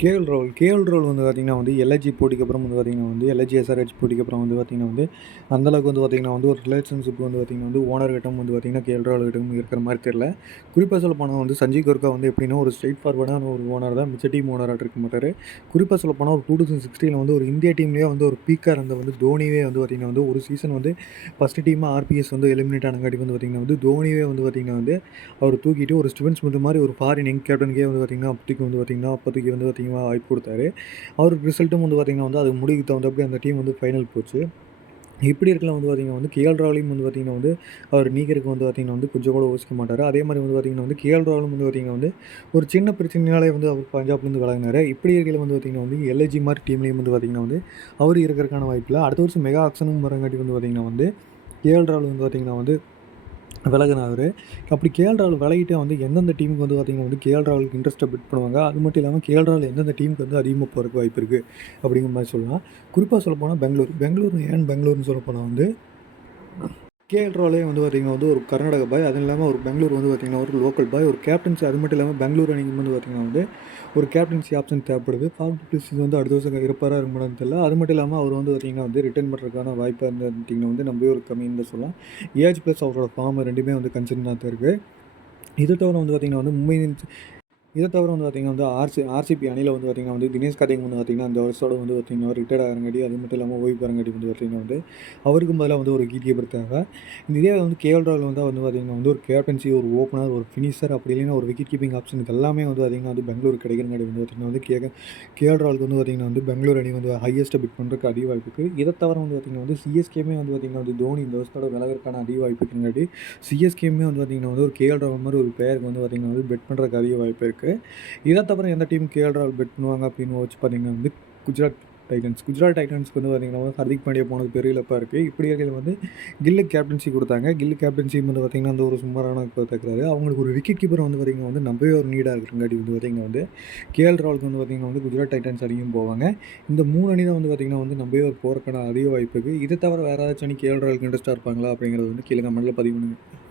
KL ராகுல் வந்து பார்த்திங்கன்னா வந்து எல்ஐஜி போட்டிக்கு அப்புறம் வந்து பார்த்திங்கன்னா வந்து எல்ஐஜி எஸ்ஆர்ஹெச் போட்டிக்கு அப்புறம் வந்து பார்த்திங்கன்னா வந்து அந்தளவுக்கு வந்து பார்த்திங்கன்னா வந்து ஒரு ரிலேஷன்ஷிப் வந்து பார்த்திங்கன்னா வந்து ஓனர் கிட்டம் வந்து பார்த்திங்கன்னா கேஎல் ராகுல் கிட்டம் இருக்கிற மாதிரி தெரியல. குறிப்பாக சொல்ல போனால் வந்து சஞ்சய் கோர்க்கா வந்து எப்படின்னா ஒரு ஸ்ட்ரெயிட் ஃபார்வர்டான ஒரு ஓனர் தான், மிச்ச டீம் ஓனராக இருக்க மாட்டார். குறிப்பாக சொல்ல போனால் ஒரு 2016 வந்து ஒரு இந்தியா டீம்லேயே வந்து ஒரு பீக்காக இருந்த வந்து தோனியே வந்து பார்த்திங்கன்னா வந்து ஒரு சீசன் வந்து ஃபஸ்ட்டு டீமாக ஆர்பிஎஸ் வந்து எலிமினேட் ஆனங்காட்டி வந்து பார்த்திங்கன்னா வந்து தோனியே வந்து பார்த்திங்கன்னா வந்து அவர் தூக்கிட்டு ஒரு ஸ்டீவன் ஸ்மித் மாதிரி ஒரு ஃபாரின் யங் கேப்டனுக்கே வந்து பார்த்திங்கன்னா அப்போதைக்கு வந்து பார்த்திங்கன்னா வாய்ப்பு கொடுத்தாரு. அவருக்கு ரிசல்ட்டும் வந்து பார்த்திங்கன்னா வந்து அது முடிவுக்கு தகுந்தபடி அந்த டீம் வந்து ஃபைனல் போச்சு. இப்படி இருக்கலாம் வந்து பார்த்திங்கன்னா வந்து கேஎல் ராகுலையும் வந்து பார்த்திங்கன்னா வந்து அவர் நீக்கிறதுக்கு வந்து பார்த்திங்கன்னா வந்து கொஞ்சம் கூட யோசிக்க மாட்டார். அதே மாதிரி வந்து பார்த்திங்கன்னா வந்து கேஎல் ராகுலும் வந்து பார்த்திங்கன்னா வந்து ஒரு சின்ன பிரச்சனையாலே வந்து அவர் பஞ்சாப்லேருந்து விலகினார். இப்படி இருக்கையில் வந்து பார்த்திங்கன்னா வந்து எல்ஐஜி மாதிரி டீம்லேயும் வந்து பார்த்திங்கன்னா வந்து அவர் இருக்கிறதுக்கான வாய்ப்பு இல்லை. அடுத்த வருஷம் மெகா ஆக்ஷனும் வரங்காட்டி வந்து பார்த்திங்கன்னா வந்து கேஎல் ராகுல் வந்து பார்த்திங்கன்னா வந்து விலகினாரு. அப்படி கேஎல் ராகுல் விலகிட்டு வந்து எந்தெந்த டீமுக்கு வந்து பார்த்திங்கன்னா வந்து கேஎல் ராகுலுக்கு இன்ட்ரெஸ்ட்டை பிட் பண்ணுவாங்க. அது மட்டும் இல்லாமல் கேஎல் ராகுல் எந்தெந்த டீமுக்கு வந்து அதிகமாக போகிறதுக்கு வாய்ப்பு இருக்குது அப்படிங்கிற மாதிரி சொல்லலாம். குறிப்பாக சொல்லப்போனால் பெங்களூர் ஏன் பெங்களூர்னு சொல்லப்போனால் வந்து கேஎல் ராகுலே வந்து பார்த்திங்கன்னா வந்து ஒரு கர்நாடக பாய், அதுவும் இல்லாமல் ஒரு பெங்களூர் வந்து பார்த்திங்கன்னா ஒரு லோக்கல் பாய், ஒரு கேப்டன்சி. அது மட்டும் இல்லாமல் பெங்களூர் அணிக்கு வந்து பார்த்திங்கன்னா வந்து ஒரு கேப்டன்சி ஆப்ஷன் தேவைப்படுது. ஃபாஃப் டு பிளேஸிஸ் வந்து அடுத்த வருஷம் இருப்பாரா இருக்க மாட்டான்னு தெரியல. அது மட்டும் இல்லாமல் அவர் வந்து பார்த்திங்கன்னா வந்து ரிட்டர்ன் பண்ணுறதுக்கான வாய்ப்பாக இருந்துட்டிங்கன்னா வந்து நம்ம ஒரு கம்மின்னு தான் சொல்லலாம். ஏஜ் ப்ளஸ் அவரோட ஃபார்ம் ரெண்டுமே வந்து கன்சிடராக தான் இருக்குது. இதை தவிர வந்து பார்த்திங்கன்னா வந்து மும்பை இந்தியன்ஸ் இதை தவிர வந்து பார்த்திங்கன்னா வந்து ஆர்சிபி அணியில் வந்து பார்த்திங்கன்னா வந்து தினேஷ் கார்த்திக் வந்து பார்த்திங்கன்னா அந்த வருஷோட வந்து பார்த்திங்கன்னா ரிட்டையர்ட் ஆகிறங்காட்டி, அது மட்டும் இல்லாமல் ஓய்வு பெறங்காட்டி வந்து பார்த்திங்கன்னா வந்து அவருக்கு பதிலாக வந்து ஒரு விக்கெட் கீப்பர் தேவை. இதே வந்து கேஎல் ராகுல் வந்து பார்த்திங்கன்னா வந்து ஒரு கேப்டன்சி, ஒரு ஓப்பனர், ஒரு ஃபினிஷர், அப்படி இல்லைன்னா ஒரு விக்கெட் கீப்பிங் ஆப்ஷன் இது எல்லாமே வந்து பார்த்திங்கன்னா வந்து பெங்களூர் கிடைக்கிறங்காட்டி வந்து பார்த்திங்கன்னா வந்து கேஎல் ராகுலுக்கு வந்து பார்த்திங்கன்னா வந்து பெங்களூர் அணி வந்து ஹையஸ்ட்டாக பிட் பண்ணுறதுக்கு அதிக வாய்ப்பு இருக்குது. இதை தவிர வந்து பார்த்திங்கன்னா வந்து சிஎஸ்கேமே வந்து பார்த்திங்கன்னா வந்து தோனி இந்த வருஷத்தோட விலகிறதுக்கான அதிக வாய்ப்பு இருக்குங்காட்டி சிஎஸ்கேமே வந்து பார்த்திங்கன்னா வந்து ஒரு கேஎல் ராகுல் மாதிரி ஒரு பிளேயருக்கு வந்து பார்த்திங்கன்னா வந்து பெட் பண்ணுறதுக்கு அதிக வாய்ப்பு இருக்குது. இதை தவிர எந்த டீம் கேஎல் ராகுல் பெட் பண்ணுவாங்க அப்படின்னு வச்சு பார்த்தீங்கன்னா வந்து குஜராத் டைட்டன்ஸ்க்கு வந்து பார்த்திங்கன்னா வந்து ஹர்திக் பாண்டியா போனது பெரிய இழப்பாக இருக்குது. இப்படி இருக்கையில் வந்து கில்லுக்கு கேப்டன்சி கொடுத்தாங்க. கேப்டன்சி வந்து பார்த்திங்கன்னா அந்த ஒரு சுமாரான தக்குறாரு. அவங்களுக்கு ஒரு விக்கெட் கீப்பர் வந்து பார்த்திங்கன்னா வந்து நம்பவே ஒரு நீடாக இருக்கிறங்காட்டி வந்து பார்த்திங்கன்னா வந்து கேஎல் ராகுலுக்கு வந்து பார்த்திங்கன்னா வந்து குஜராத் டைட்டன்ஸ் அணியும் போவாங்க. இந்த 3 அணி தான் வந்து பார்த்திங்கன்னா வந்து நம்பவே ஒரு போகிறக்கான அதிக வாய்ப்பு இருக்குது. இதை தவிர வேறு ஏதாச்சும் அணி கேஎல் ராகுலுக்கு இன்ட்ரெஸ்ட்டாக இருப்பாங்களா அப்படிங்கிறது வந்து கீழே கமெண்ட்டில் பதிவு பண்ணுங்கள்.